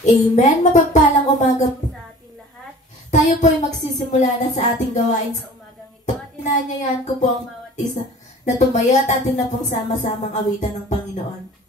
Amen. Mapagpalang umaga po sa ating lahat. Tayo po ay magsisimula na sa ating gawain sa umagang ito. At inaanyayahan ko po ang bawat isa na tumayo at atin na pong sama-samang awitan ng Panginoon.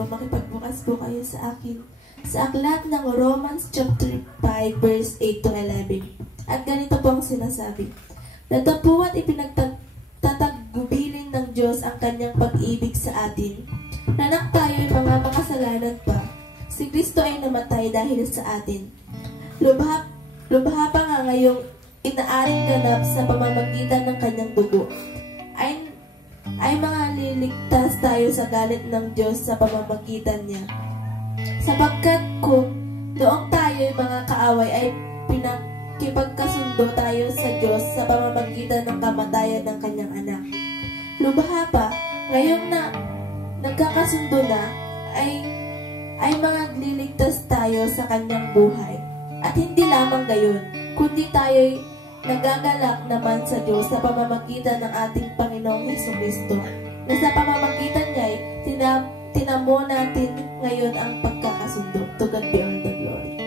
Makipagbukas po kayo sa akin sa aklat ng Romans chapter 5 verse 8 to 11. At ganito po ang sinasabi: Natapuan ipinagtatagubilin ng Diyos ang kanyang pag-ibig sa atin, na nang tayo ay mga makasalanan pa, si Kristo ay namatay dahil sa atin. Lubha pa nga ngayong inaaring ganap sa pamamagitan ng kanyang dugo, ay mga liligtas tayo sa galit ng Diyos sa pamamagitan niya. Sapagkat kung noong tayo ay mga kaaway ay pinakipagkasundo tayo sa Diyos sa pamamagitan ng kamatayan ng kanyang anak. Lubha pa, ngayong na nagkakasundo na, ay mga liligtas tayo sa kanyang buhay. At hindi lamang gayon, kundi tayo'y nagagalak naman sa Diyos sa pamamagitan ng ating Panginoong Jesucristo, na sa pamamagitan niya ay tinamo natin ngayon ang pagkakasundo. To God be all the glory.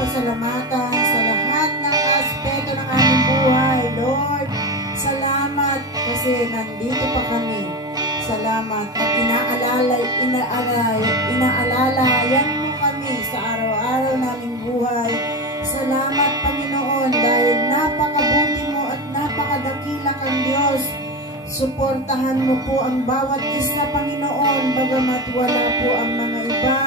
pasalamatan sa lahat ng aspeto ng aming buhay. Lord, salamat kasi nandito pa kami. Salamat at inaalalayan mo kami sa araw-araw naming buhay. Salamat, Panginoon, dahil napakabuti mo at napakadakila kang Diyos. Suportahan mo po ang bawat isa, Panginoon, bagamat wala po ang mga iba.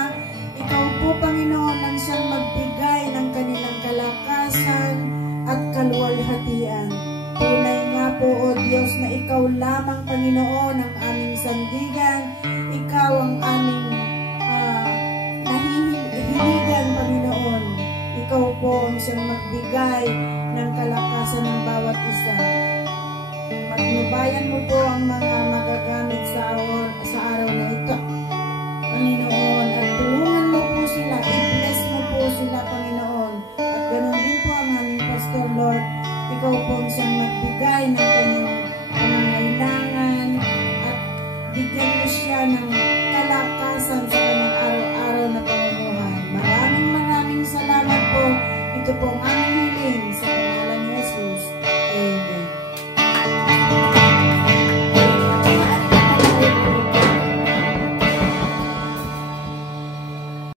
Ikaw po, Panginoon, ang siyang magbigay ng kanilang kalakasan at kaluwalhatian. Tunay nga po, O Diyos, na Ikaw lamang, Panginoon, ang aming sandigan. Ikaw ang aming nahihiligan, Panginoon. Ikaw po ang siyang magbigay ng kalakasan ng bawat isa. Pagnubayan mo po ang mga magagamit sa araw na ito, Panginoon, at tulungan mo po sila, i-bless mo po sila, Panginoon. At ganoon din po ang aming Pastor, Lord. Ikaw po ang siyang magbigay ng kanyang pangangailangan at bigyan mo siya ng kalakasan sa kanyang araw-araw na pamumuhay. Maraming salamat po. Ito po ang aming